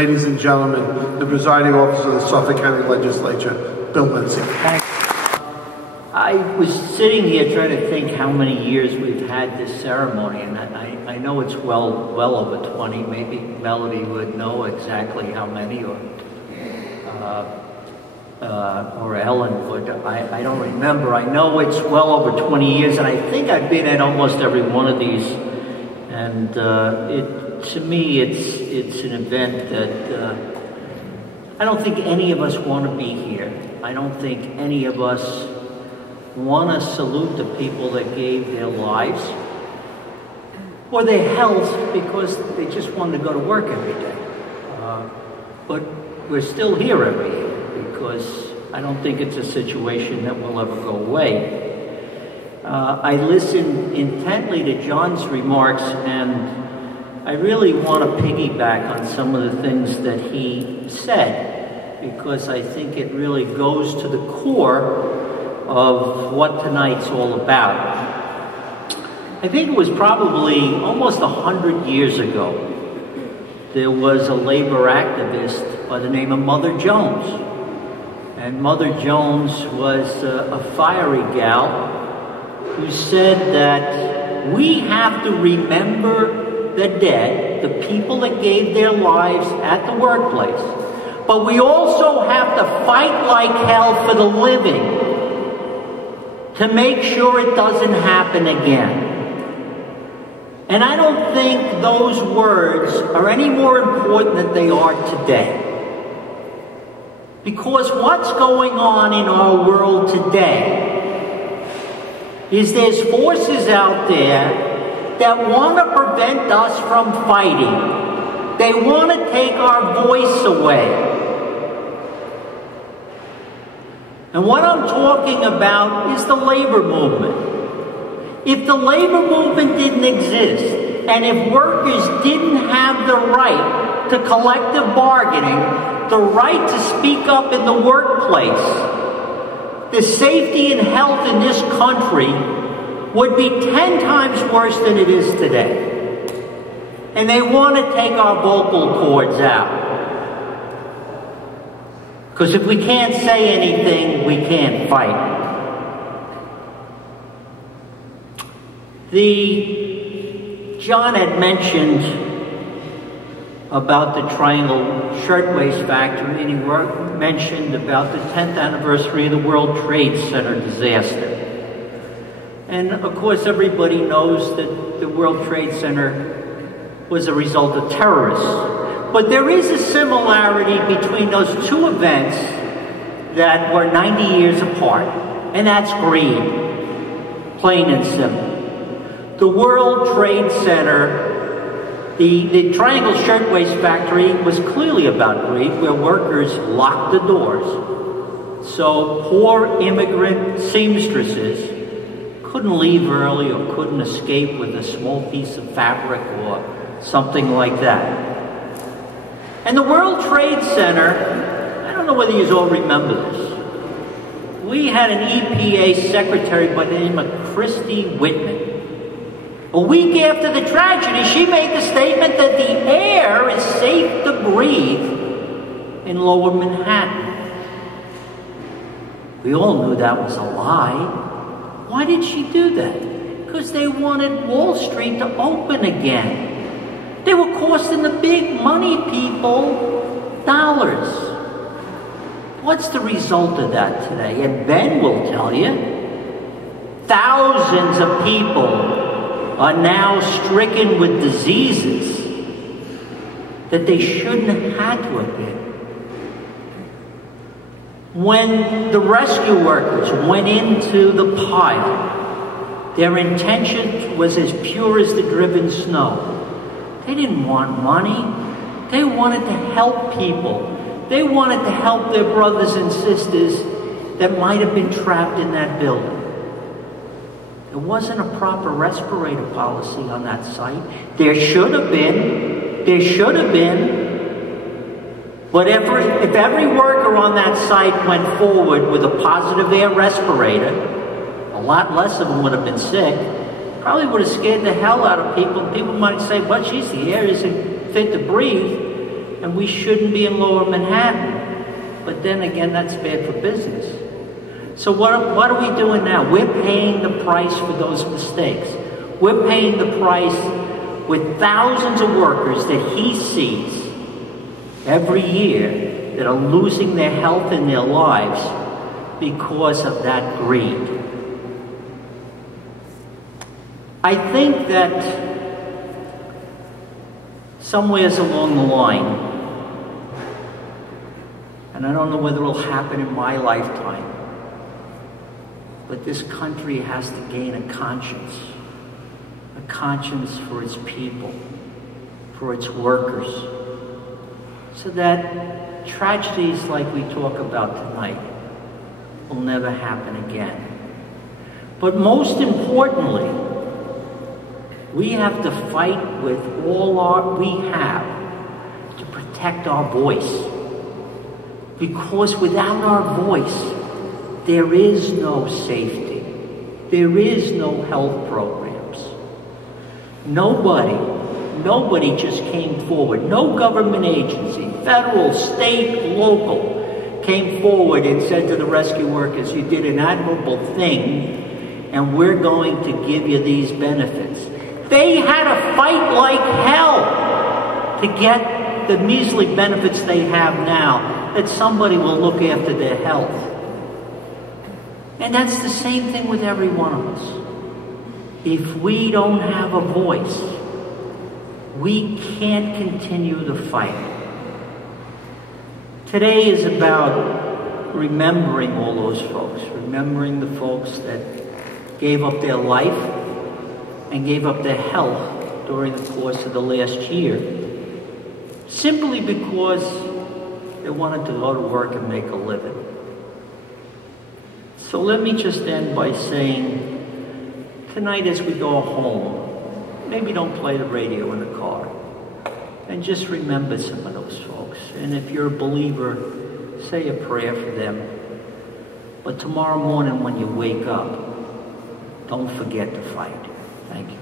Ladies and gentlemen, the presiding officer of the Suffolk County Legislature, Bill Lindsay. Thanks. I was sitting here trying to think how many years we've had this ceremony, and I know it's well over 20. Maybe Melody would know exactly how many, or Ellen would. I don't remember. I know it's well over 20 years, and I think I've been at almost every one of these. And to me, it's an event that I don't think any of us want to be here. I don't think any of us want to salute the people that gave their lives or their health because they just wanted to go to work every day. But we're still here every year because I don't think it's a situation that will ever go away. I listened intently to John's remarks, and I really want to piggyback on some of the things that he said, because I think it really goes to the core of what tonight's all about. I think it was probably almost 100 years ago, there was a labor activist by the name of Mother Jones. And Mother Jones was a fiery gal who said that we have to remember the dead, the people that gave their lives at the workplace, but we also have to fight like hell for the living to make sure it doesn't happen again. And I don't think those words are any more important than they are today. Because what's going on in our world today is there's forces out there that want to prevent us from fighting. They want to take our voice away. And what I'm talking about is the labor movement. If the labor movement didn't exist, and if workers didn't have the right to collective bargaining, the right to speak up in the workplace, the safety and health in this country would be 10 times worse than it is today. And they want to take our vocal cords out. Because if we can't say anything, we can't fight. John had mentioned about the Triangle Shirtwaist Factory, and he mentioned about the 10th anniversary of the World Trade Center disaster. And of course, everybody knows that the World Trade Center was a result of terrorists. But there is a similarity between those two events that were 90 years apart, and that's greed, plain and simple. The World Trade Center, the Triangle Shirtwaist Factory was clearly about greed, where workers locked the doors. So poor immigrant seamstresses couldn't leave early or couldn't escape with a small piece of fabric or something like that. And the World Trade Center, I don't know whether you all remember this. We had an EPA secretary by the name of Christy Whitman. A week after the tragedy, she made the statement that the air is safe to breathe in Lower Manhattan. We all knew that was a lie. Why did she do that? Because they wanted Wall Street to open again. They were costing the big money people dollars. What's the result of that today? And Ben will tell you, thousands of people are now stricken with diseases that they shouldn't have had to have been. When the rescue workers went into the pile, their intention was as pure as the driven snow. They didn't want money. They wanted to help people. They wanted to help their brothers and sisters that might have been trapped in that building. There wasn't a proper respirator policy on that site. There should have been. There should have been. But if every worker on that site went forward with a positive air respirator, a lot less of them would have been sick. Probably would have scared the hell out of people. People might say, well, geez, the air isn't fit to breathe. and we shouldn't be in Lower Manhattan. But then again, that's bad for business. So what are we doing now? We're paying the price for those mistakes. We're paying the price with thousands of workers that he sees every year that are losing their health and their lives because of that greed. I think that somewheres along the line, and I don't know whether it'll happen in my lifetime, but this country has to gain a conscience for its people, for its workers, so that tragedies like we talk about tonight will never happen again. But most importantly, we have to fight with all we have to protect our voice. Because without our voice, there is no safety. There is no health programs. Nobody just came forward. No government agency, federal, state, local, came forward and said to the rescue workers, you did an admirable thing, and we're going to give you these benefits. They had to fight like hell to get the measly benefits they have now, that somebody will look after their health. And that's the same thing with every one of us. If we don't have a voice, we can't continue the fight. Today is about remembering all those folks, remembering the folks that gave up their life and gave up their health during the course of the last year, simply because they wanted to go to work and make a living. So let me just end by saying, tonight as we go home, maybe don't play the radio in the car, and just remember some of those folks. And if you're a believer, say a prayer for them. But tomorrow morning when you wake up, don't forget to fight. Thank you.